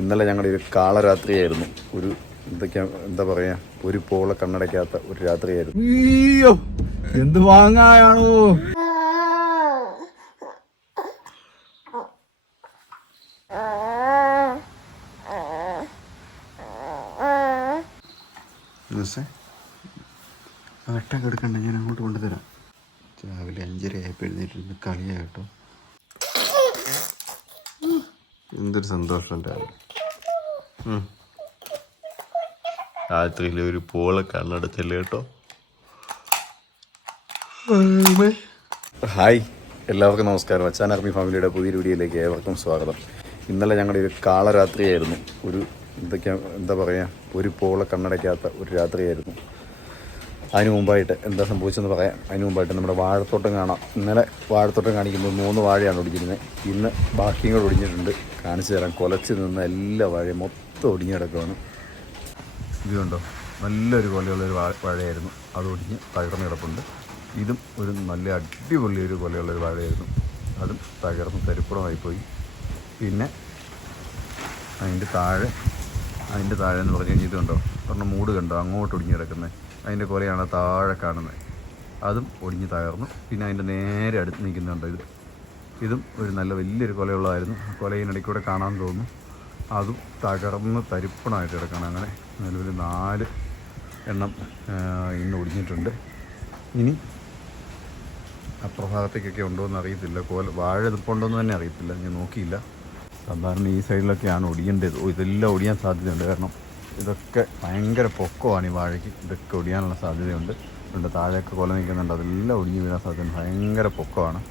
ഇന്നലെ ഞങ്ങളുടെ ഒരു കാളരാത്രിയായിരുന്നു. ഒരു എന്തൊക്കെയാ എന്താ പറയാ ഒരു പോള കണ്ണടയ്ക്കാത്ത ഒരു രാത്രിയായിരുന്നു. അയ്യോ എന്ത് വാങ്ങായാണോ വെട്ടൊക്കെ എടുക്കണ്ട ഞാൻ അങ്ങോട്ട് കൊണ്ടുതരാം. രാവിലെ അഞ്ചര ആയപ്പോൾ എഴുന്നേറ്റിരുന്ന് കളിയാട്ടോ എന്തൊരു സന്തോഷം രാവിലെ. രാത്രിയിൽ ഒരു പോള കണ്ണടച്ചല്ലേ കേട്ടോ? ഹായ് എല്ലാവർക്കും നമസ്കാരം. അച്ഛൻ ആർമി ഫാമിലിയുടെ പുതിയ വീഡിയോയിലേക്ക് ഏവർക്കും സ്വാഗതം. ഇന്നലെ ഞങ്ങളുടെ ഒരു കാളരാത്രിയായിരുന്നു. ഒരു എന്തൊക്കെയാ എന്താ പറയുക ഒരു പോള കണ്ണടയ്ക്കാത്ത ഒരു രാത്രിയായിരുന്നു. അതിന് മുമ്പായിട്ട് എന്താ സംഭവിച്ചെന്ന് പറയാം. അതിന് മുമ്പായിട്ട് നമ്മുടെ വാഴത്തോട്ടം കാണാം. ഇന്നലെ വാഴത്തോട്ടം കാണിക്കുമ്പോൾ മൂന്ന് വാഴയാണ് ഒടിഞ്ഞിരുന്നത്. ഇന്ന് ബാക്കിയും കൂടെ ഒടിഞ്ഞിട്ടുണ്ട്. കാണിച്ചു തരാം. കൊലച്ച് നിന്ന് എല്ലാ വാഴയും മൊത്തം ഒടിഞ്ഞു കിടക്കുകയാണ് ഇത് കണ്ടോ? നല്ലൊരു കൊലയുള്ളൊരു വാഴ വാഴയായിരുന്നു. അത് ഒടിഞ്ഞ് തകർന്ന് കിടപ്പുണ്ട്. ഇതും ഒരു നല്ല അടിപൊളി ഒരു കൊലയുള്ളൊരു വാഴയായിരുന്നു. അതും തകർന്ന് തരിപ്പുറമായിപ്പോയി. പിന്നെ അതിന്റെ താഴെ അതിന്റെ താഴെ എന്ന് പറഞ്ഞു കഴിഞ്ഞാൽ ഇതുണ്ടോ പറഞ്ഞ മൂട് കണ്ടോ? അങ്ങോട്ട് ഒടിഞ്ഞ് കിടക്കുന്നത് അതിന്റെ കൊലയാണ് താഴെ കാണുന്നത് അതും ഒടിഞ്ഞ് തകർന്നു. പിന്നെ അതിന്റെ നേരെ അടുത്ത് നിൽക്കുന്നുണ്ടോ ഇത്. ഇതും ഒരു നല്ല വലിയൊരു കൊലയുള്ളതായിരുന്നു. ആ കൊലയിനിടയ്ക്ക് കാണാൻ തോന്നുന്നു. അതും തകർന്ന് തരിപ്പണമായിട്ട് കിടക്കണം. അങ്ങനെ നിലവിൽ നാല് എണ്ണം ഇന്ന് ഒടിഞ്ഞിട്ടുണ്ട്. ഇനി അപ്രഭാഗത്തേക്കൊക്കെ ഉണ്ടോ എന്ന് അറിയത്തില്ല. കോല വാഴ ഇതിപ്പുണ്ടോയെന്ന് തന്നെ അറിയത്തില്ല. ഞാൻ നോക്കിയില്ല. സാധാരണ ഈ സൈഡിലൊക്കെയാണ് ഒടിയേണ്ടത്. ഇതെല്ലാം ഒടിയാൻ സാധ്യതയുണ്ട്. കാരണം ഇതൊക്കെ ഭയങ്കര പൊക്കമാണ് ഈ വാഴയ്ക്ക്. ഇതൊക്കെ ഒടിയാനുള്ള സാധ്യതയുണ്ട്. ഉണ്ട് താഴെയൊക്കെ കൊല നിൽക്കുന്നുണ്ട്. അതെല്ലാം ഒടിഞ്ഞു വീഴാൻ സാധ്യതയുണ്ട്. ഭയങ്കര പൊക്കമാണ്.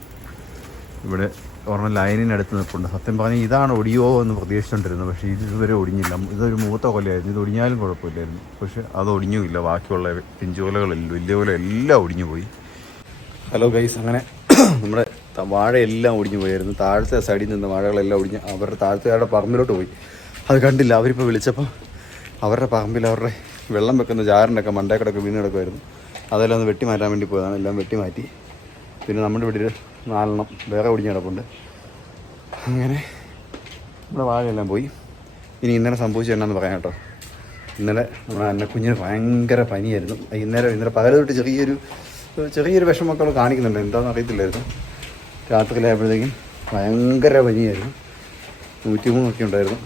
ഇവിടെ ഒരെണ്ണം ലൈനിനടുത്ത് നിൽപ്പുണ്ട്. സത്യം പറഞ്ഞാൽ ഇതാണ് ഒടിയോ എന്ന് പ്രതീക്ഷിച്ചുകൊണ്ടിരുന്നത് പക്ഷേ ഇത് ഇതുവരെ ഒടിഞ്ഞില്ല. ഇതൊരു മൂത്ത കൊലയായിരുന്നു. ഇത് ഒടിഞ്ഞാലും കുഴപ്പമില്ലായിരുന്നു. പക്ഷേ അത് ഒടിഞ്ഞുമില്ല. ബാക്കിയുള്ള പിഞ്ചോലകളില്ല വലിയ പോലെ എല്ലാം ഒടിഞ്ഞു പോയി. ഹലോ ഗൈസ് അങ്ങനെ നമ്മുടെ വാഴയെല്ലാം ഒടിഞ്ഞു പോയായിരുന്നു. താഴത്തെ സൈഡിൽ നിന്ന് വാഴകളെല്ലാം ഒടിഞ്ഞ് അവരുടെ താഴത്തെ പറമ്പിലോട്ട് പോയി. അത് കണ്ടില്ല. അവരിപ്പോൾ വിളിച്ചപ്പോൾ അവരുടെ പറമ്പിൽ അവരുടെ വെള്ളം വെക്കുന്ന ജാറിനൊക്കെ മണ്ടേക്കടൊക്കെ വീണ് കിടക്കുമായിരുന്നു അതെല്ലാം ഒന്ന് വെട്ടി മാറ്റാൻ വേണ്ടി പോയതാണ്. എല്ലാം വെട്ടി മാറ്റി പിന്നെ നമ്മുടെ വീട്ടിൽ നാലെണ്ണം വേറെ ഒടിഞ്ഞ് കിടപ്പുണ്ട്. അങ്ങനെ നമ്മുടെ വാഴയെല്ലാം പോയി. ഇനി ഇന്നലെ സംഭവിച്ചു എന്നാന്ന് പറയാം കേട്ടോ. ഇന്നലെ നമ്മുടെ അന്ന കുഞ്ഞിന് ഭയങ്കര പനിയായിരുന്നു. ഇന്നലെ ഇന്നലെ പകൽ തൊട്ട് ചെറിയൊരു ചെറിയൊരു വിഷമമൊക്കെ അവൾ കാണിക്കുന്നുണ്ട്. എന്താണെന്ന് അറിയത്തില്ലായിരുന്നു. രാത്രിയിലായപ്പോഴത്തേക്കും ഭയങ്കര പനിയായിരുന്നു. നൂറ്റിമൂന്നൊക്കെ ഉണ്ടായിരുന്നു.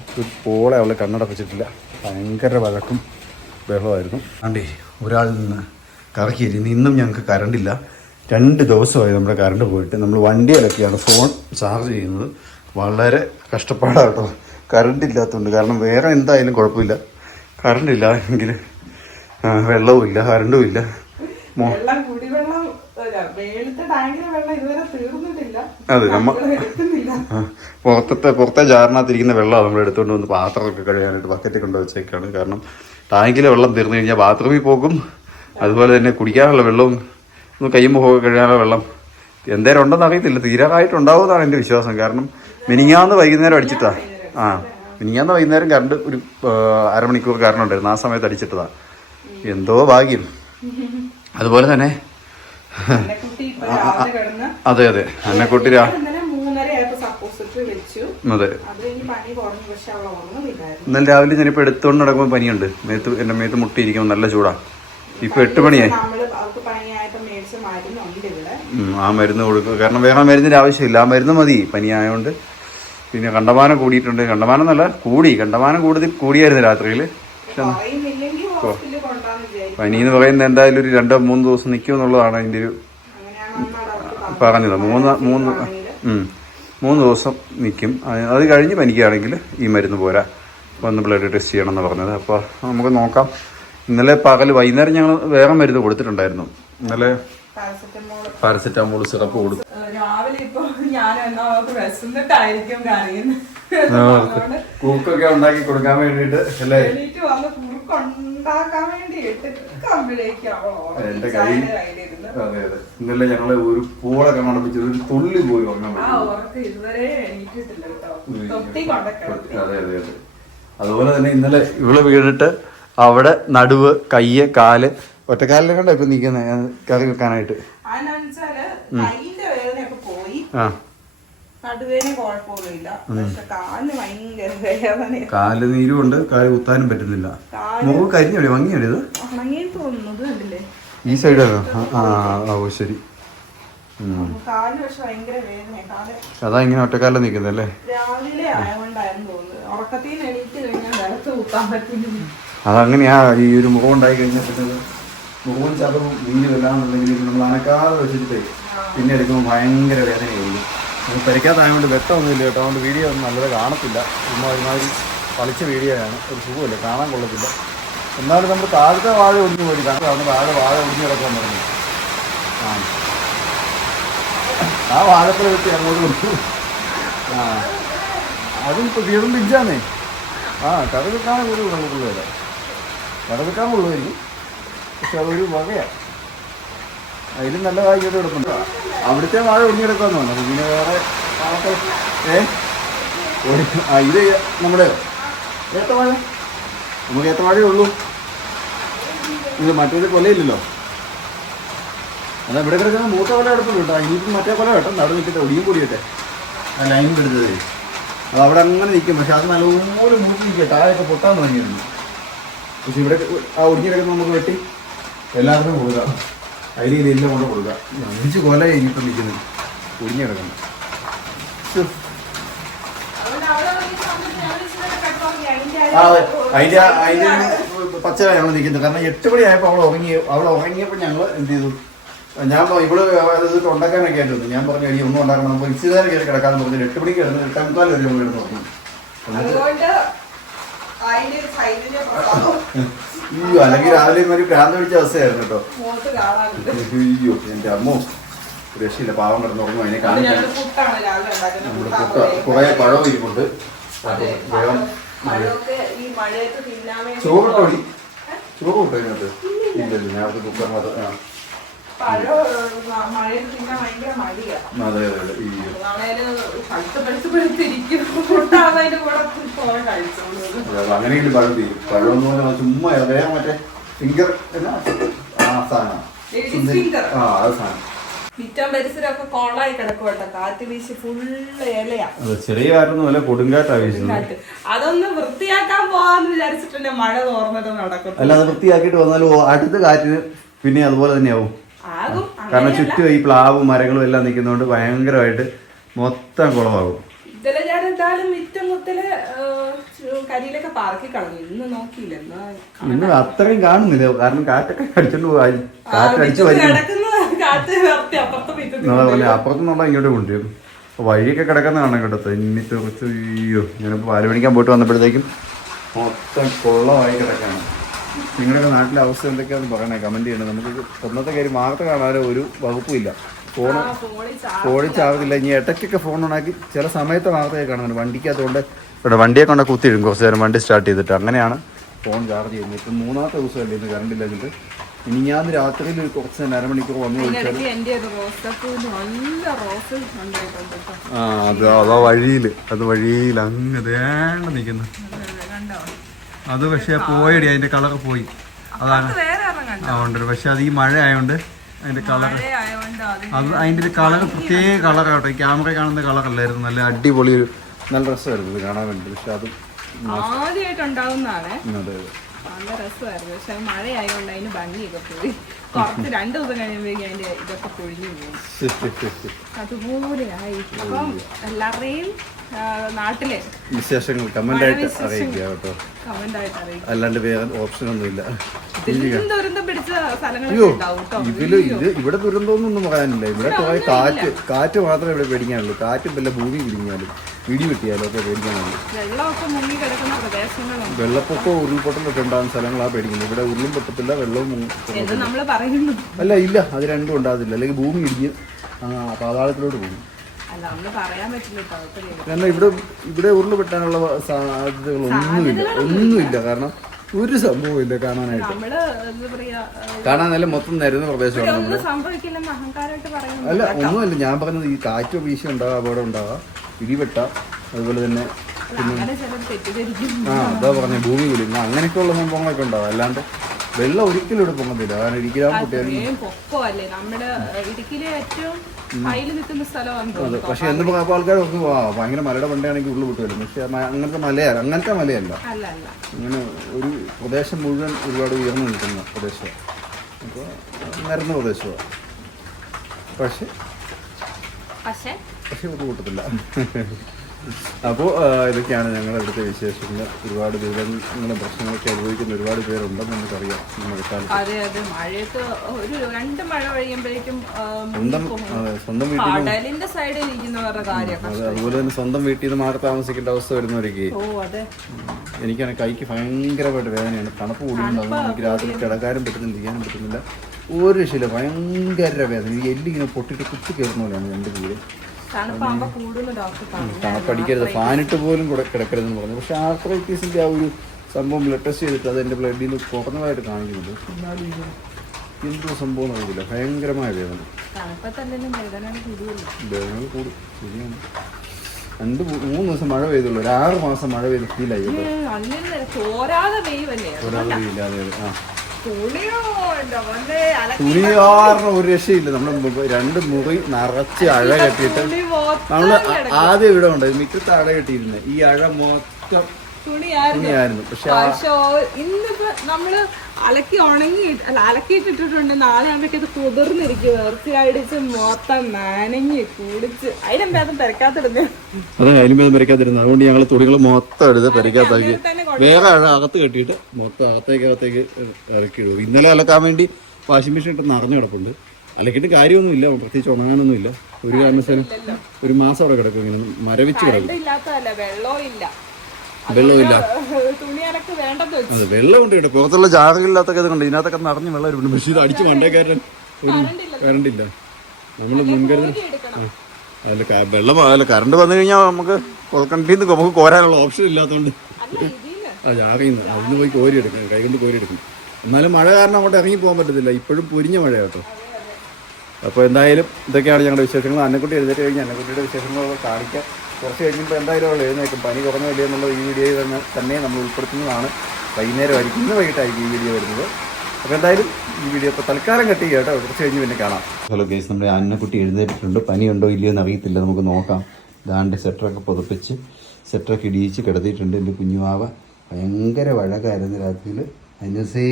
പോളെ അവളെ കണ്ണടപ്പിച്ചിട്ടില്ല. ഭയങ്കര വഴക്കും ബഹളമായിരുന്നു. ആണ്ടേ ഒരാളിൽ നിന്ന് കറക്കിയിരുന്നു ഇന്നും ഞങ്ങൾക്ക് കറണ്ടില്ല രണ്ട് ദിവസമായി നമ്മുടെ കറണ്ട് പോയിട്ട് നമ്മൾ വണ്ടിയിലൊക്കെയാണ് ഫോൺ ചാർജ് ചെയ്യുന്നത്. വളരെ കഷ്ടപ്പാടാട്ടോ. കറണ്ട് ഇല്ലാത്തതുകൊണ്ട് കാരണം വേറെ എന്തായാലും കുഴപ്പമില്ല. കറണ്ട് ഇല്ല എങ്കിൽ വെള്ളവും ഇല്ല കറണ്ടും ഇല്ല. അതെ നമ്മ പുറത്തെ പുറത്തത്തെ പുറത്തെ ജാറിനകത്തിരിക്കുന്ന വെള്ളം നമ്മൾ എടുത്തുകൊണ്ട് വന്ന് പാത്രമൊക്കെ കഴുകാനായിട്ട് ബക്കറ്റ് കൊണ്ട് വെച്ചേക്കാണ്. കാരണം ടാങ്കിലെ വെള്ളം തീർന്നു കഴിഞ്ഞാൽ ബാത്റൂമിൽ പോകും. അതുപോലെ തന്നെ കുടിക്കാനുള്ള വെള്ളവും ഒന്ന് കൈ മുഖമൊക്കെ കഴുകാനുള്ള വെള്ളം. എന്തേരം ഉണ്ടെന്ന് അറിയത്തില്ല. തീരാറായിട്ടുണ്ടാവുമെന്നാണ് എന്റെ വിശ്വാസം. കാരണം മിനിങ്ങാന്ന് വൈകുന്നേരം അടിച്ചിട്ടാ. ആ മിനിങ്ങാന്ന് വൈകുന്നേരം കറണ്ട് ഒരു അരമണിക്കൂർ കാരണം ഉണ്ടായിരുന്നു ആ സമയത്ത് അടിച്ചിട്ടതാ. എന്തോ ഭാഗ്യം. അതുപോലെ തന്നെ ഇപ്പൊ അതെ. അതെ അന്നക്കുട്ടിരാ അതെ. ഇന്നലെ രാവിലെ ഞാനിപ്പോൾ എടുത്തുകൊണ്ട് നടക്കുമ്പോൾ പനിയുണ്ട്. മേത്ത് എന്റെ മേത്ത് മുട്ടിയിരിക്കുമ്പോൾ നല്ല ചൂടാ. ഇപ്പോൾ എട്ട് മണിയായി നമ്മൾ അവർക്ക് പനിയായപ്പോ മേടിച്ച മരുന്നുണ്ട് ഇവിടെ ഉം, ആ മരുന്ന് കൊടുക്കുക കാരണം വേറെ മരുന്നിന്റെ ആവശ്യമില്ല. ആ മരുന്ന് മതി. പനിയായതുകൊണ്ട് പിന്നെ കണ്ടമാനം കൂടിയിട്ടുണ്ട്. കണ്ടമാനം എന്നല്ല കൂടി. കണ്ടമാനം കൂടുതൽ കൂടിയായിരുന്നു രാത്രിയിൽ. പനി എന്ന് പറയുന്നത് എന്തായാലും ഒരു രണ്ടോ മൂന്ന് ദിവസം നിൽക്കും എന്നുള്ളതാണ് അതിന്റെ ഒരു പറഞ്ഞത്. മൂന്ന് മൂന്ന് മൂന്ന് ദിവസം നിൽക്കും അത് അത് കഴിഞ്ഞ് പനിക്കുകയാണെങ്കിൽ ഈ മരുന്ന് പോരാ. വന്ന് ബ്ലഡ് ടെസ്റ്റ് ചെയ്യണം എന്ന് പറഞ്ഞത്. അപ്പോൾ നമുക്ക് നോക്കാം. ഇന്നലെ പകൽ വൈകുന്നേരം ഞങ്ങൾ വേറെ മരുന്ന് കൊടുത്തിട്ടുണ്ടായിരുന്നു. ഇന്നലെ പാരസെറ്റമോൾ സിറപ്പ് കൊടുത്തു രാവിലെ ഇപ്പൊ ഞാൻ എന്നാ അവർക്ക് വിശന്നിട്ടായിരിക്കും കറിയുന്നത് കൂക്കൊക്കെ ഉണ്ടാക്കി കൊടുക്കാൻ വേണ്ടിട്ട് അല്ലേ? എനിക്ക് വന്ന് എന്റെ കൈ അതെ അതെ. ഇന്നലെ ഞങ്ങളെ ഒരു പൂളൊക്കെ മണപ്പിച്ചത് ഒരു തുള്ളി പോയി ഉറങ്ങാൻ അതെ അതെ അതെ. അതുപോലെ തന്നെ ഇന്നലെ ഇവൾ വീണിട്ട് അവിടെ നടുവ് കയ്യ് കാൽ ഒറ്റക്കാലിനെ കണ്ട ഇപ്പൊ നിൽക്കുന്നത് കറി വെക്കാനായിട്ട് ആ. കാൽ നീരും ഉണ്ട് കാൽ കുത്താനും പറ്റുന്നില്ല. മുഖം കരിഞ്ഞോടി ഭംഗിയോടി ഇത്? ഈ സൈഡാണോ ആ ഓ ശരി. അതാ ഇങ്ങനെ ഒറ്റക്കാലം നിൽക്കുന്നല്ലേ അതങ്ങനെയാ ഈ ഒരു മുഖം ഉണ്ടായി കഴിഞ്ഞാൽ മുഖവും ചതവും നീരും എല്ലാം നമ്മൾ അനക്കാതെ വെച്ചിട്ട് പിന്നെ എടുക്കുമ്പോൾ ഭയങ്കര വേദനയായിരിക്കും. നമുക്ക് പരിക്കാത്തായതുകൊണ്ട് വെട്ടമൊന്നുമില്ല കേട്ടോ. അതുകൊണ്ട് വീഡിയോ ഒന്നും നല്ലത് കാണത്തില്ല. ചുമ്മാ ഒരുമാതിരി കളിച്ച വീഡിയോ ആണ്. ഒരു സുഖമില്ല. കാണാൻ കൊള്ളത്തില്ല. എന്നാലും നമ്മൾ താഴത്തെ വാഴ ഒടിഞ്ഞു പോയി. കാരണം അവിടെ താഴെ വാഴ ഒടിഞ്ഞു കിടക്കാൻ പറഞ്ഞു. ആ. ആ വാഴപ്പഴ വെട്ടി അങ്ങോട്ട് കൊടുത്തു ആ. അതും തീർന്നും പിഞ്ചാന്നേ. ആ കട വെക്കാനേ കൂടുതൽ നമുക്കുള്ളൂ വരാം കട വെക്കാൻ കൊള്ളുമായിരിക്കും. പക്ഷെ അതൊരു വകയാണ് അതിലും നല്ല കായ്ക്കോട്ട് കിടപ്പുണ്ട്. അവിടുത്തെ വാഴ ഒടിഞ്ഞെടുക്കാന്ന് പറഞ്ഞു. പിന്നെ വേറെ ഏ? ആ ഇത് നമ്മുടെ ഏത്തവാഴ നമുക്ക് ഏത്തവാഴയേ ഉള്ളൂ. ഇത് മറ്റേത് കൊലയില്ലല്ലോ. അല്ല ഇവിടെ കിടക്കുന്ന മൂത്ത കൊല കിടപ്പുണ്ട് കേട്ടോ. ഇനിയിപ്പം മറ്റേ കൊല കേട്ടോ. നടന്ന് നിൽക്കട്ടെ ഒടിയും കൂടിയട്ടെ. ആ ലൈൻ എടുത്തത് അത് അവിടെ അങ്ങനെ നിൽക്കും പക്ഷെ അത് നല്ലപോലെ മൂത്ത് നിൽക്കുക താഴെയൊക്കെ പൊട്ടാൻ തുടങ്ങിയിരുന്നു പക്ഷെ ഇവിടെ ആ ഒടിഞ്ഞിടക്കുന്ന നമുക്ക് വെട്ടി. എല്ലാവർക്കും കൊടുക്കാം അതിൽ ഇതെല്ലാം കൊണ്ട് കൊടുക്കാം അഞ്ച് കൊല ഇനിയിപ്പം നിൽക്കുന്നത്. ഒടിഞ്ഞു കിടക്കുന്നത് അതിന്റെ അതുകൊണ്ട് അവിടെ വന്നിട്ട് വന്നിട്ട് ഞാൻ ഇച്ചിരി കിടന്നുറങ്ങി. അതിന്റെ ആ അടി- അതിന്റെ അതിന്റെ പച്ച ഞങ്ങൾ നിൽക്കുന്നത്. കാരണം എട്ട് മണിയായപ്പോൾ അവൾ ഉറങ്ങി അവൾ ഉറങ്ങിയപ്പോൾ ഞങ്ങൾ എന്ത് ചെയ്തു? ഞാൻ ഇവൾ ഇത് ഉണ്ടാക്കാനൊക്കെ ആയിട്ട് ഞാൻ പറഞ്ഞു അടി ഒന്നും ഉണ്ടാക്കണം. നമുക്ക് ഇച്ചിരി നേരം കയറി കിടക്കാന്ന് പറഞ്ഞു എട്ട് മണിക്ക് കിടന്ന് എട്ടാം വരെ ഞങ്ങൾ കിടന്ന് ഉറങ്ങി അയ്യോ അല്ലെങ്കിൽ രാവിലെ ഒരു ഭ്രാന്ത് പിടിച്ച അവസ്ഥയായിരുന്നു കേട്ടോ. അയ്യോ എന്റെ അമ്മോ രക്ഷയില്ല പാവം കിടന്ന് ഉറങ്ങും അതിനെ അത് കാണിക്കാൻ. നമ്മുടെ കുറെ പഴവും ഇരിപ്പുണ്ട്. വേഗം ചോറ് കൂട്ടോ ചോറ് കിട്ടോ ഇതിനകത്ത്? ഇല്ലല്ലോ. ഞാൻ കുക്കറിനകത്ത് ആ. അതെ അതെ ഈ അങ്ങനെയെങ്കിലും പഴം തീരും പഴം എന്ന് പറഞ്ഞാൽ ചുമ്മാ വേഗം മറ്റേ ഫിംഗർ എന്നാ? ആ സാധനം. ആ അത് സാധനം. മിറ്റം പരിസരമൊക്കെ കോളായി കിടക്കും കാറ്റ് വീശി ഫുള്ള് ഇലയാ. അത് ചെറിയ കാറ്റൊന്നും അല്ല കൊടുങ്കാറ്റാ വീശുന്നത്. അതൊന്ന് വൃത്തിയാക്കാൻ പോവാന്ന് വിചാരിച്ചിട്ടുണ്ട് മഴ തോർന്നിട്ട് നടക്കും അല്ല അത് വൃത്തിയാക്കിയിട്ട് വന്നാലും അടുത്ത കാറ്റിന് പിന്നെ അതുപോലെ തന്നെയാവും. കാരണം ചുറ്റും ഈ പ്ലാവും മരങ്ങളും എല്ലാം നിൽക്കുന്നതുകൊണ്ട് ഭയങ്കരമായിട്ട് മൊത്തം കുളമാകും. ഇന്നലെ ഞാൻ എന്തായാലും മിറ്റം മുത്തൽ കരിയിലൊക്കെ പാർക്കി കളഞ്ഞു. ഇന്ന് നോക്കിയില്ല. ഇന്ന് അത്രയും കാണുന്നില്ല. കാരണം കാറ്റൊക്കെ അടിച്ചോണ്ട് പോയി. ആ, കാറ്റടിച്ച് അപ്പുറത്തെ അപ്പുറത്തുനിന്നുള്ള ഇങ്ങോട്ട് കൊണ്ടുവരും. വഴിയൊക്കെ കിടക്കുന്ന കാണാൻ കേട്ടോ. തെന്നി തെറിച്ച് അയ്യോ. ഞാനിപ്പോൾ പാൽ മേടിക്കാൻ പോയിട്ട് വന്നപ്പോഴത്തേക്കും മൊത്തം കൊള്ളമായി കിടക്കാണ് നിങ്ങളുടെയൊക്കെ നാട്ടിലെ അവസ്ഥ എന്തൊക്കെയാണെന്ന് പറയണേ കമന്റ് ചെയ്യണം. നമുക്ക് ഒന്നത്തെ കാര്യം വാർത്ത കാണാനോ ഒരു വകുപ്പുമില്ല ഫോൺ ഫോണിൽ ഇനി ഇടയ്ക്കൊക്കെ ഫോൺ ഓണാക്കി ചില സമയത്തെ വാർത്തയൊക്കെ കാണാൻ വണ്ടിക്കകത്തുകൊണ്ട് ഇവിടെ വണ്ടിയെ കൊണ്ട് കുത്തിയിടും. കുറച്ച് നേരം വണ്ടി സ്റ്റാർട്ട് ചെയ്തിട്ട് അങ്ങനെയാണ് ഫോൺ ചാർജ് ചെയ്യുന്നത്. ഇപ്പം മൂന്നാമത്തെ ദിവസമല്ലേ ഇന്ന് കറണ്ട് ഇല്ലാഞ്ഞിട്ട് ഇനി ഞാൻ രാത്രിയിൽ ഒരു കുറച്ച് നേരം അരമണിക്കൂർ വന്നു ആ അത് അതാ വഴിയിൽ അത് വഴിയിൽ അങ്ങ് നിൽക്കുന്നു. അത് പക്ഷേ പോയടി അതിന്റെ കളർ പോയി. അതാണ്. അതുകൊണ്ട് പക്ഷെ അത് ഈ മഴ ആയതുകൊണ്ട് അതിന്റെ കളർ അത് അതിന്റെ കളർ പ്രത്യേക കളർ ഈ ക്യാമറ കാണുന്ന കളർ അല്ലായിരുന്നു. നല്ല അടിപൊളി ഒരു നല്ല രസമായിരുന്നു ഇത് കാണാൻ വേണ്ടി. പക്ഷെ അത് ആദ്യമായിട്ടുണ്ടാവുന്നതാണ് നല്ല രസമായിരുന്നു. പക്ഷെ മഴ ആയതുകൊണ്ട് അതിന് ഭംഗിയൊക്കെ പോയി. കുറച്ച് രണ്ടു ദിവസം കഴിയുമ്പോഴേക്കും അതിന്റെ ഇതൊക്കെ പൊഴിഞ്ഞു പോകും. അതുപോലെ ആയി അപ്പം എല്ലാവരുടെയും നാട്ടിലെ വിശേഷങ്ങൾ കമന്റ് ആയിട്ട് അറിയിക്കുക കേട്ടോ. കമന്റ് ആയിട്ട് അറിയിക്കുക. അല്ലാണ്ട് വേറെ ഓപ്ഷൻ ഒന്നുമില്ല ഇതിലും അയ്യോ. ഇത് ഇവിടെ ദുരന്തമൊന്നും പറയാനില്ല. ഇവിടെ പോയ കാറ്റ് കാറ്റ് മാത്രമേ ഇവിടെ പേടിക്കാനുള്ളൂ. കാറ്റും വല്ല ഭൂമി പിടിഞ്ഞാലും ഇടി വെട്ടിയാലും ഒക്കെ പേടിക്കാനുള്ളൂ. വെള്ളപ്പൊക്കവും ഉരുൾപൊട്ടലൊക്കെ ഉണ്ടാകുന്ന സ്ഥലങ്ങളാ പേടിക്കുന്നത്. ഇവിടെ ഉരുളും പൊട്ടത്തില്ല വെള്ളവും അല്ല ഇല്ല അത് രണ്ടും ഉണ്ടാകത്തില്ല. അല്ലെങ്കിൽ ഭൂമി ഇടിഞ്ഞ് പാതാളത്തിലോട്ട് പോകും. കാരണം ഇവിടെ ഇവിടെ ഉരുൾ പെട്ടാനുള്ള സാധ്യതകളൊന്നുമില്ല. ഒന്നുമില്ല. കാരണം ഒരു സംഭവമില്ല കാണാനായിട്ട്. നമ്മൾ എന്താ പറയാ ഏഹ്, കാണാൻ നല്ല മൊത്തം നിരന്ന പ്രദേശമാണ് ഇവിടെ ഒന്നും സംഭവിക്കില്ലെന്ന് അഹങ്കാരമായിട്ട് പറയുന്നു അല്ല ഒന്നുമല്ല ഞാൻ പറഞ്ഞത് ഈ കാറ്റോ വീശി ഉണ്ടാവുക അപകടം ഉണ്ടാവുക ഇടിവെട്ട അതുപോലെ തന്നെ അങ്ങനെ ചിലർ തെറ്റിദ്ധരിക്കും ആ അതാ പറഞ്ഞ ഭൂമി കുലുങ്ങുക അങ്ങനെയൊക്കെയുള്ള സംഭവങ്ങളൊക്കെ ഉണ്ടാവും. അല്ലാണ്ട് വെള്ളം ഒരിക്കലും ഇവിടെ പൊങ്ങുന്നില്ല കാരണം ഇരിക്കാൻ പൊട്ടിയാലും പൊക്കമല്ലേ? നമ്മുടെ ഇടുക്കിയിലെ ഏറ്റവും ഹൈയിൽ നിൽക്കുന്ന സ്ഥലമാണ് പക്ഷെ എന്ന് പറഞ്ഞപ്പോൾ ആൾക്കാർ വാ ഭയങ്കര മലയുടെ പണ്ടാണെങ്കിൽ ഉള്ളു വിട്ടു വരും പക്ഷെ അങ്ങനത്തെ മലയല്ല അങ്ങനത്തെ മലയല്ല. ഇങ്ങനെ ഒരു പ്രദേശം മുഴുവൻ ഒരുപാട് ഉയർന്നു നിൽക്കുന്ന പ്രദേശമാണ് അപ്പോൾ നിരന്ന പ്രദേശമാണ് പക്ഷെ പക്ഷെ? പക്ഷെ ഇത് കൂട്ടത്തില്ല അപ്പോൾ ഇതൊക്കെയാണ് ഞങ്ങളുടെ ഇവിടുത്തെ വിശേഷങ്ങൾ. ഒരുപാട് ദുരിതങ്ങളും പ്രശ്നങ്ങളൊക്കെ അനുഭവിക്കുന്ന ഒരുപാട് പേരുണ്ടെന്ന് നമുക്കറിയാം അതെ അതെ. മഴയത്ത് ഒരു രണ്ട് മഴ കഴിയുമ്പോഴേക്കും സ്വന്തം വീട്ടിൽ സൈഡിൽ ഇരിക്കുന്നവരുടെ കാര്യം അതെ അതുപോലെ തന്നെ സ്വന്തം വീട്ടിൽ നിന്ന് മാറി താമസിക്കേണ്ട അവസ്ഥ വരുന്നവരൊക്കെ. ഓ അതെ. എനിക്കാണ് കൈക്ക് ഭയങ്കരമായിട്ട് വേദനയാണ്. തണുപ്പ് കൂടിയുണ്ട് അതുകൊണ്ട് എനിക്ക് രാത്രി കിടക്കാനും പറ്റുന്നില്ല ഇരിക്കാനും പറ്റുന്നില്ല. ഒരു രക്ഷയില്ല ഭയങ്കര വേദന. ഈ എല്ലിങ്ങനെ പൊട്ടിട്ട് കുത്തി കയറുന്ന പോലെയാണ് രണ്ട് വീട് തണുപ്പടിക്കരുത് ഫാനിട്ട് പോലും കൂടെ കിടക്കരുതെന്ന് പറഞ്ഞു. പക്ഷെ ആർത്രൈറ്റീസിന്റെ ആ ഒരു സംഭവം ബ്ലഡ് ടെസ്റ്റ് ചെയ്തിട്ട് അത് എന്റെ ബ്ലഡിൽ നിന്ന് കുറഞ്ഞതായിട്ട് കാണിക്കുന്നുണ്ട്. എന്നാലും ഇത് എന്തോ സംഭവം അറിയില്ല. ഭയങ്കരമായ വേദന. വേദന കൂടും. ശരിയാണ്. രണ്ട് മൂന്ന് ദിവസം മഴ പെയ്തുള്ളൂ. ഒരു ആറ് മാസം മഴ പെയ്ത് ഫീലായി ചോരാതെ പെയ്യില്ല. അതെ അതെ. ആ. തുണിയോ? എന്റെ പൊന്നേ, അലക്കി ഒരു രക്ഷയില്ല. നമ്മൾ രണ്ട് മുറി നിറച്ച് അഴ കെട്ടിയിട്ട് നമ്മൾ നമ്മൾ ആദ്യം ഇവിടെ ഉണ്ട്. മിക്കത്ത് അഴ കെട്ടിയിരുന്നത് ഈ അഴ മൊത്തം തുണിയായിരുന്നു. പക്ഷെ ഇന്നിപ്പോ നമ്മൾ അലക്കി ഉണങ്ങി അല്ല അലക്കിയിട്ടിട്ടുണ്ട് നാളെ ആകുമ്പോഴേക്ക് ഇത് കുതിർന്നിരിക്കും വെറുതെയടിച്ച് മൊത്തം നനഞ്ഞ് കുടിച്ച് അതിനെന്താ ഭേദം പെരക്കാത്തിടുന്നു? അതെ അതിലും പെരക്കാത്തിരുന്നു അതുകൊണ്ട് ഞങ്ങൾ തുണികൾ മൊത്തം എടുത്ത് പെരക്കാത്താക്കി. വേറെ അകത്ത് കെട്ടിയിട്ട് മൊത്തം അകത്തേക്ക് അകത്തേക്ക് ഇറക്കി ഇടും ഇന്നലെ അലക്കാൻ വേണ്ടി വാഷിംഗ് മെഷീൻ ഇട്ട് നിറഞ്ഞു കിടപ്പുണ്ട്. അലക്കിയിട്ട് കാര്യമൊന്നുമില്ല. പ്രത്യേകിച്ച് ഉണങ്ങാനൊന്നുമില്ല. ഒരു കാരണവശാലും ഒരു മാസം അവിടെ കിടക്കും. ഇങ്ങനെ മരവിച്ച് കിടക്കും. വെള്ളവും ഇല്ല. വെള്ളമില്ല. അത് വെള്ളമുണ്ട് കേട്ടോ പുറത്തുള്ള ജാറുകളില്ലാത്തൊക്കെ ഇത് കണ്ട് ഇതിനകത്തൊക്കെ നിറഞ്ഞ് വെള്ളം വരുന്നുണ്ട് പക്ഷേ ഇത് അടിച്ച് മണ്ടേക്കാരൻ ഒരു കറണ്ട് ഇല്ല നമ്മൾ മുൻകരുതൽ അല്ല വെള്ളം അല്ല കറണ്ട് വന്നു കഴിഞ്ഞാൽ നമുക്ക് കൊൽക്കണ്ടിയിൽ നിന്ന് നമുക്ക് കോരാനുള്ള ഓപ്ഷൻ ഇല്ലാത്തതുകൊണ്ട് ആ ജാറിന്ന് അതിന് പോയി കോരി എടുക്കണം. കൈകൊണ്ട് കോരി എടുക്കണം. എന്നാലും മഴ കാരണം അങ്ങോട്ട് ഇറങ്ങി പോകാൻ പറ്റത്തില്ല. ഇപ്പോഴും പൊരിഞ്ഞ മഴ കേട്ടോ. അപ്പോൾ എന്തായാലും ഇതൊക്കെയാണ് ഞങ്ങളുടെ വിശേഷങ്ങൾ. അന്നെക്കുട്ടി എഴുതിട്ട് കഴിഞ്ഞാൽ അന്നെക്കുട്ടിയുടെ വിശേഷങ്ങളൊക്കെ കാണിക്കാം. കുറച്ച് കഴിഞ്ഞപ്പോൾ എന്തായാലും അവൾ എഴുന്നേക്കും പനി കുറഞ്ഞോ ഇല്ലയോ എന്നുള്ള ഈ വീഡിയോയിൽ തന്നെ തന്നെ നമ്മൾ ഉൾപ്പെടുത്തുന്നതാണ്. വൈകുന്നേരമായിരിക്കും ഇന്ന് വൈകിട്ടായിരിക്കും ഈ വീഡിയോ വരുന്നത്. അപ്പോൾ എന്തായാലും ഈ വീഡിയോ ഇപ്പോൾ തൽക്കാലം കട്ട് ചെയ്യാം കേട്ടോ. കുറച്ച് കഴിഞ്ഞ് പിന്നെ കാണാം. ഹലോ കേസ് നമ്മുടെ അന്നക്കുട്ടി എഴുന്നേറ്റിട്ടുണ്ട്. പനിയുണ്ടോ ഇല്ലയോ എന്ന് അറിയത്തില്ല. നമുക്ക് നോക്കാം. ദാണ്ട് സെറ്ററൊക്കെ പുതപ്പിച്ച് സെറ്ററൊക്കെ ഇടിയിച്ച് കിടത്തിയിട്ടുണ്ട് എന്റെ കുഞ്ഞുമാവ. ഭയങ്കര വഴക്കായിരുന്നു രാത്രിയിൽ അന്വേഷേ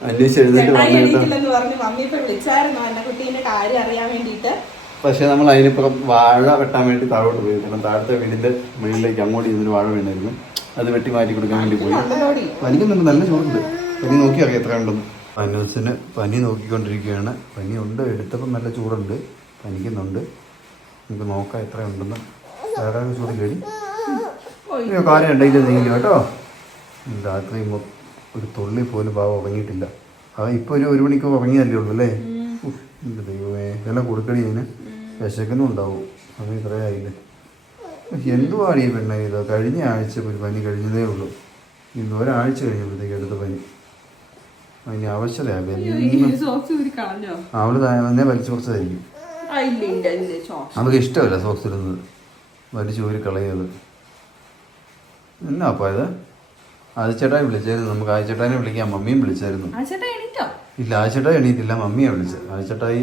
അന്വേഷിച്ച് എഴുന്നേറ്റ് പറഞ്ഞു പറഞ്ഞ്. മമ്മി ഇപ്പൊ വിളിച്ചായിരുന്നു. അന്നക്കുട്ടീന്റെ കാര്യം അറിയാൻ വേണ്ടിയിട്ട്. പക്ഷെ നമ്മൾ അതിനിപ്പുറം വാഴ വെട്ടാൻ വേണ്ടി താഴോട്ട് പോയി കാരണം താഴത്തെ വീടിന്റെ മുകളിലേക്ക് അങ്ങോട്ട് ഇരുന്നൊരു വാഴ വീണായിരുന്നു. അത് വെട്ടി മാറ്റി കൊടുക്കാൻ വേണ്ടി പോയി. പനിക്ക് പനിക്കുന്നുണ്ട് നല്ല ചൂടുണ്ട് പനി നോക്കി അറിയാം എത്ര ഉണ്ടെന്ന്. അനൂസിന് പനി നോക്കിക്കൊണ്ടിരിക്കുകയാണ്. പനി ഉണ്ട് എടുത്തപ്പം നല്ല ചൂടുണ്ട്. പനിക്കുന്നുണ്ട്. നമുക്ക് നോക്കാം എത്ര ഉണ്ടെന്ന്. വേറെ ചൂട് അയ്യോ കാര്യം ഉണ്ടെങ്കിൽ നീങ്ങി കേട്ടോ. രാത്രി ഒരു തുള്ളി പോലും പാവം ഉറങ്ങിയിട്ടില്ല. ആ ഇപ്പൊ ഒരു ഒരു മണിക്കൂർ ഉറങ്ങിയല്ലേ ഉള്ളൂ അല്ലേ? ദൈവമേ. ഇതെല്ലാം കൊടുക്കണേ ഇതിന് വിശക്കുന്നു ഉണ്ടാവും സമയം ഇത്രയായില്ലേ എന്തുവാണ് ഈ പെണ്ണ ഇത്? കഴിഞ്ഞ ആഴ്ച ഒരു പനി കഴിഞ്ഞതേ ഉള്ളൂ. ഇന്ന് ഒരാഴ്ച കഴിഞ്ഞപ്പോഴത്തേക്ക് എടുത്ത പനി. അതിന് കളഞ്ഞോ? അവൾ തന്നെ വലിച്ചു കുറച്ചതായിരിക്കും. നമുക്ക് ഇഷ്ടമല്ല സോക്സ് ഇടുന്നത്. വലിച്ചു ഊരി കളയത് എന്നാ അപ്പോൾ ഇത്? ചേട്ടായി വിളിച്ചായിരുന്നു. നമുക്ക് ആദിച്ചേട്ടാനെ വിളിക്കാം. മമ്മിയും വിളിച്ചായിരുന്നു. ഇല്ല ആഴ്ചട്ടായി എണീറ്റില്ല. മമ്മിയെ വിളിച്ചത് ആഴ്ചട്ടായി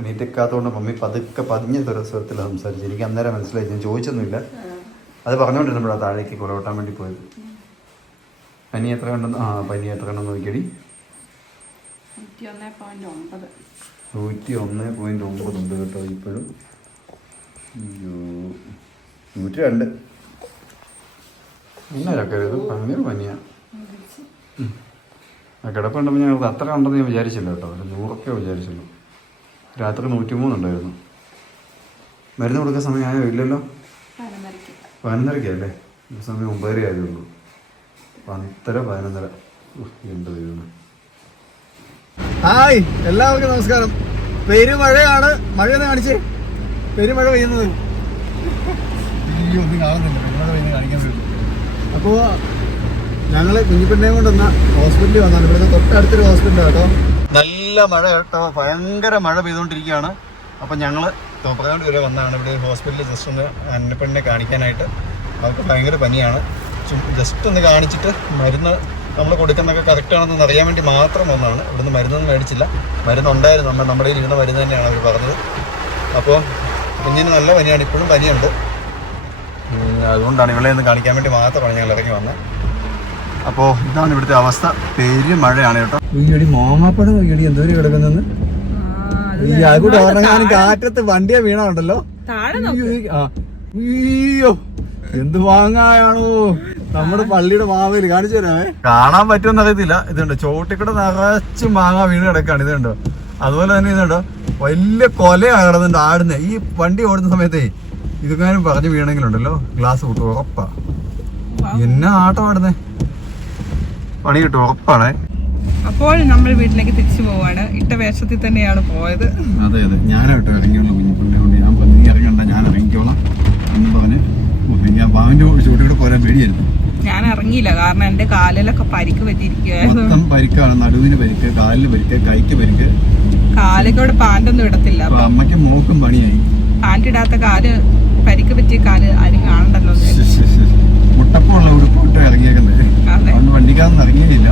എണീറ്റക്കാത്തതുകൊണ്ട് മമ്മി പതുക്കെ പതിഞ്ഞ സ്വരത്തിൽ സംസാരിച്ചു എനിക്ക് അന്നേരം മനസ്സിലായി. ഞാൻ ചോദിച്ചൊന്നുമില്ല. അത് പറഞ്ഞുകൊണ്ടിരുന്നപ്പോഴാണ് താഴേക്ക് കുളവട്ടാൻ വേണ്ടി പോയത്. പനി എത്ര കണ്ടെന്ന്? ആ പനി എത്ര കണ്ടെന്ന് നോക്കിയടി. നൂറ്റി ഒന്നേ പോയിന്റ് ഒമ്പത് ഉണ്ട് കേട്ടോ ഇപ്പോഴും. നൂറ്റി രണ്ട് ഇന്നലൊക്കെ ഇത് ഭയങ്കര പനിയാണ് ആ ഞാൻ ഞങ്ങൾ അത്ര ഉണ്ടെന്ന് ഞാൻ വിചാരിച്ചില്ല കേട്ടോ. ഒരു നൂറൊക്കെ വിചാരിച്ചുള്ളൂ രാത്രി നൂറ്റി മൂന്നുണ്ടായിരുന്നു മരുന്ന് കൊടുക്കാൻ സമയമായോ? ഇല്ലല്ലോ? പതിനൊന്നരക്കല്ലേ സമയം ഒമ്പതര ആയതുള്ളൂ. പത്തര പതിനൊന്നര. ഹായ് എല്ലാവർക്കും നമസ്കാരം. പെരുമഴയാണ്. മഴയൊന്ന് കാണിച്ചേ. പെരുമഴ പെയ്യുന്നത്. അപ്പോൾ ഞങ്ങൾ കുഞ്ഞിപ്പെണ്ണയും കൊണ്ടുവന്ന ഹോസ്പിറ്റലിൽ വന്നാണ് ഇവിടുന്ന് തൊട്ടടുത്തൊരു ഹോസ്പിറ്റലാണ് കേട്ടോ. നല്ല മഴ കേട്ടോ. ഭയങ്കര മഴ പെയ്തുകൊണ്ടിരിക്കുകയാണ് അപ്പം ഞങ്ങൾ തോപ്പതാണ്ട് വരെ വന്നാണ് ഇവിടെ ഹോസ്പിറ്റലിൽ ജസ്റ്റ് ഒന്ന് അന്നപ്പെണ്ണിനെ കാണിക്കാനായിട്ട്. അവർക്ക് ഭയങ്കര പനിയാണ്. ജസ്റ്റ് ഒന്ന് കാണിച്ചിട്ട് മരുന്ന് നമ്മൾ കൊടുക്കുന്നതൊക്കെ കറക്റ്റാണെന്ന് അറിയാൻ വേണ്ടി മാത്രം വന്നതാണ്. ഇവിടുന്ന് മരുന്നൊന്നും മേടിച്ചില്ല. മരുന്നുണ്ടായിരുന്നു. നമ്മൾ നമ്മുടെ കയ്യിൽ ഇരുന്ന മരുന്ന് തന്നെയാണ് അവർ പറഞ്ഞത്. അപ്പോൾ കുഞ്ഞിന് നല്ല പനിയാണ്. ഇപ്പോഴും പനിയുണ്ട്. അതുകൊണ്ടാണ് ഇവളെ ഒന്ന് കാണിക്കാൻ വേണ്ടി മാത്രമാണ് ഞങ്ങൾ ഇറങ്ങി വന്നത് അപ്പോൾ ഇതാണ് ഇവിടുത്തെ അവസ്ഥ. പേര് മഴയാണ് കേട്ടോ. ഈയടി മോങ്ങാപ്പഴം ഈയടി എന്തോ കിടക്കുന്നെന്ന്. ഈ അതുകൂടെ കാറ്റത്ത് വണ്ടിയെ വീണുണ്ടല്ലോ അയ്യോ, എന്ത് വാങ്ങായാണോ നമ്മുടെ പള്ളിയുടെ മാവേലി കാണിച്ചു തരാമേ. കാണാൻ പറ്റുമെന്ന് അറിയത്തില്ല. ഇതുണ്ട് ചോട്ടിക്കൂടെ നിറച്ച് മാങ്ങ വീണ് കിടക്കാണ്. ഇതുണ്ട് അതുപോലെ തന്നെ ഇതുണ്ട് വലിയ കൊലയാണ് കിടന്നുണ്ട് ആടുന്നത് ഈ വണ്ടി ഓടുന്ന സമയത്തേ ഇതുങ്ങാനും പറഞ്ഞു വീണെങ്കിലുണ്ടല്ലോ ഗ്ലാസ് കൂട്ടു ഉറപ്പാ. എന്നാ ആട്ടം ആടുന്നേ? പണി കിട്ടും ഉറപ്പാണേ. അപ്പോൾ നമ്മൾ വീട്ടിലേക്ക് തിരിച്ചു പോവാണ്. ഇട്ട വേഷത്തിൽ തന്നെയാണ് പോയത്. അതെ അതെ. ഞാനായിട്ട് ഇറങ്ങിയുള്ള കുഞ്ഞിപ്പിള്ളി കൊണ്ട്. ഞാൻ പറഞ്ഞു, നീ ഇറങ്ങണ്ട ഞാൻ ഇറങ്ങിക്കോളാം. എന്ന് പറഞ്ഞ് ഞാൻ ബാവിന്റെ ചൂട്ടിലൂടെ പോരാൻ പേടിയായിരുന്നു. ഞാൻ ഇറങ്ങിയില്ല. കാരണം എന്റെ കാലിലൊക്കെ പരിക്ക് പറ്റിയിരിക്കുകയായിരുന്നു മൊത്തം പരിക്കാണ്. നടുവിന് പരിക്ക് കാലിന് പരിക്ക് കൈക്ക് പരിക്ക്. കാലിക്കോട് പാന്റൊന്നും ഇടത്തില്ല. അമ്മയ്ക്ക് മോക്കും പണിയായി. പാന്റ് ഇടാത്ത കാൽ പരിക്ക് പറ്റിയ കാൽ ആരും കാണണ്ടല്ലോ മുട്ടപ്പുള്ള ഉടുപ്പിട്ട് ഇറങ്ങിയേക്കുന്നത്. അതെ. അതുകൊണ്ട് വണ്ടിക്കാരൊന്നും ഇറങ്ങിയില്ല.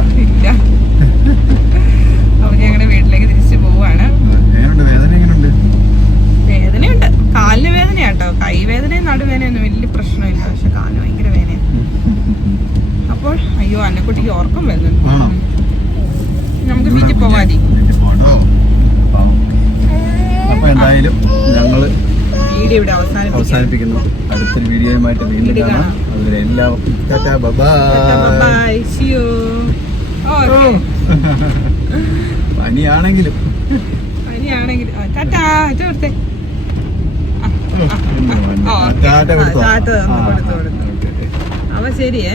അപ്പൊ ഞങ്ങളുടെ വീട്ടിലേക്ക് തിരിച്ചു പോവാണ്. വേദന എങ്ങനെയുണ്ട്? വേദനയുണ്ട്. കാലിന് വേദനയാട്ടോ കൈ വേദനയും നടുവേദനയൊന്നും വലിയ പ്രശ്നമില്ല. പക്ഷെ കാലിന് ഭയങ്കര വേദനയാണ് അപ്പോൾ അയ്യോ അന്നക്കുട്ടിക്ക് ഉറക്കം വരുന്നുണ്ട്. നമുക്ക് വീട്ടിൽ പോവാതി. അപ്പൊ എന്തായാലും ഞങ്ങൾ അവസാനിപ്പിക്കുന്നു. അടുത്തൊരു വീഡിയോയുമായിട്ട് വീണ്ടും കാണാം. അതുവരെ എല്ലാവർക്കും ബൈ പനിയാണെങ്കിലും. അവ ശരിയേ.